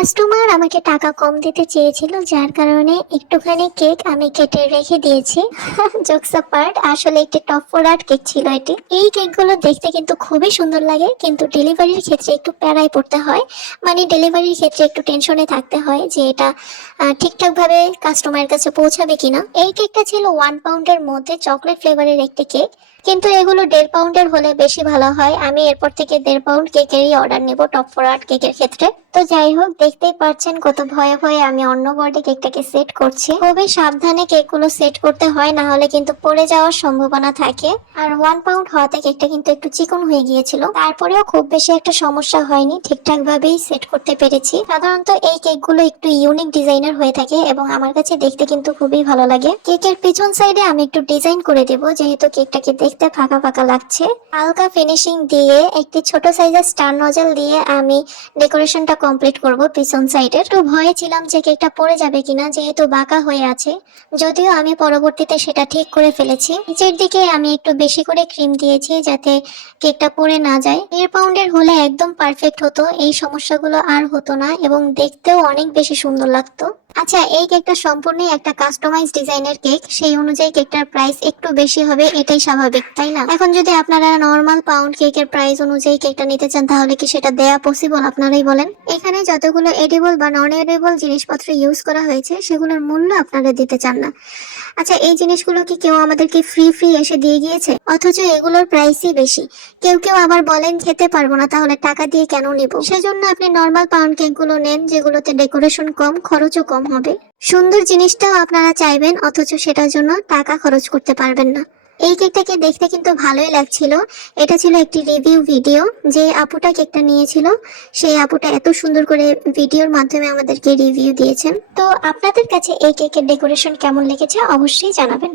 Customer আমাকে টাকা কম দিতে চেয়েছিল, যার কারণে একটুখানি কেক আমি কেটে রেখে দিয়েছি। জোকস পার্ট, আসলে একটি টপ ফোর আর্ট কেক ছিল এটি। এই কেকগুলো দেখতে কিন্তু খুবই সুন্দর লাগে, কিন্তু ডেলিভারির ক্ষেত্রে একটু প্যারায় পড়তে হয়। মানে ডেলিভারির ক্ষেত্রে একটু টেনশনে থাকতে হয় যে এটা ঠিকঠাক ভাবে কাস্টমারের কাছে পৌঁছাবে কিনা। এই কেকটা ছিল 1 পাউন্ডের মধ্যে চকলেট ফ্লেভারের একটি কেক, কিন্তু এগুলো 1.5 পাউন্ডের হলে বেশি ভালো হয়। আমি এরপর থেকে 1.5 পাউন্ড কেকেরই অর্ডার নেব টপ ফোর আর্ট কেকের ক্ষেত্রে। তো যাই হোক, দেখতেই পাচ্ছেন কত ভয়ে ভয়ে আমি অন্য বোর্ডে কেকটাকে সেট করছি। খুবই সাবধানে কেকগুলো সেট করতে হয়, না হলে কিন্তু পড়ে যাওয়ার সম্ভাবনা থাকে। আর 1 পাউন্ড হওয়াতে কেকটা কিন্তু একটু চিকন হয়ে গিয়েছিল, তারপরেও খুব বেশি একটা সমস্যা হয়নি, ঠিকঠাক ভাবেই সেট করতে পেরেছি। সাধারণত এই কেকগুলো একটু ইউনিক ডিজাইনের হয়ে থাকে এবং আমার কাছে দেখতে কিন্তু খুবই ভালো লাগে। কেকের পিছন সাইডে আমি একটু ডিজাইন করে দেব, যেহেতু কেকটাকে দেখতে ফাঁকা ফাঁকা লাগছে। হালকা ফিনিশিং দিয়ে একটি ছোট সাইজের স্টার নজল দিয়ে আমি ডেকোরেশনটা কমপ্লিট করব পিছন সাইডে। একটু ভয়ে ছিলাম যে কেকটা পড়ে যাবে কিনা, যেহেতু বাঁকা হয়ে আছে, যদিও আমি পরবর্তীতে সেটা ঠিক করে ফেলেছি। নিচের দিকে আমি একটু বেশি করে ক্রিম দিয়েছি যাতে কেকটা পড়ে না যায়। 1.5 পাউন্ডের হলে একদম পারফেক্ট হতো, এই সমস্যাগুলো আর হতো না এবং দেখতেও অনেক বেশি সুন্দর লাগতো। আচ্ছা, এই কেকটা সম্পূর্ণই একটা কাস্টমাইজ ডিজাইনের কেক, সেই অনুযায়ী কেকটার প্রাইস একটু বেশি হবে, এটাই স্বাভাবিক, তাই না? এখন যদি আপনারা নর্মাল পাউন্ড কেকের প্রাইস অনুযায়ী কেকটা নিতে চান, তাহলে কি সেটা দেয়া পসিবল? আপনারাই বলেন। এখানে যতগুলো এডিবল বা নন এডিবল জিনিসপত্র ইউজ করা হয়েছে, সেগুলোর মূল্য আপনারা দিতে চান না। আচ্ছা, এই জিনিসগুলো কি কেউ আমাদেরকে ফ্রি ফ্রি এসে দিয়ে গিয়েছে? অথচ এগুলোর প্রাইসই বেশি। কেউ কেউ আবার বলেন খেতে পারবো না, তাহলে টাকা দিয়ে কেন নিব? সেজন্য আপনি নর্মাল পাউন্ড কেক গুলো নেন, যেগুলোতে ডেকোরেশন কম, খরচও কম হবে। সুন্দর জিনিসটাও আপনারা চাইবেন, অথচ সেটার জন্য টাকা খরচ করতে পারবেন না। এই কেকটাকে দেখতে কিন্তু ভালোই লাগছিল। এটা ছিল একটি রিভিউ ভিডিও। যে আপুটা কেকটা নিয়েছিল, সেই আপুটা এত সুন্দর করে ভিডিওর মাধ্যমে আমাদেরকে রিভিউ দিয়েছেন। তো আপনাদের কাছে এই কেকের ডেকোরেশন কেমন লেগেছে অবশ্যই জানাবেন।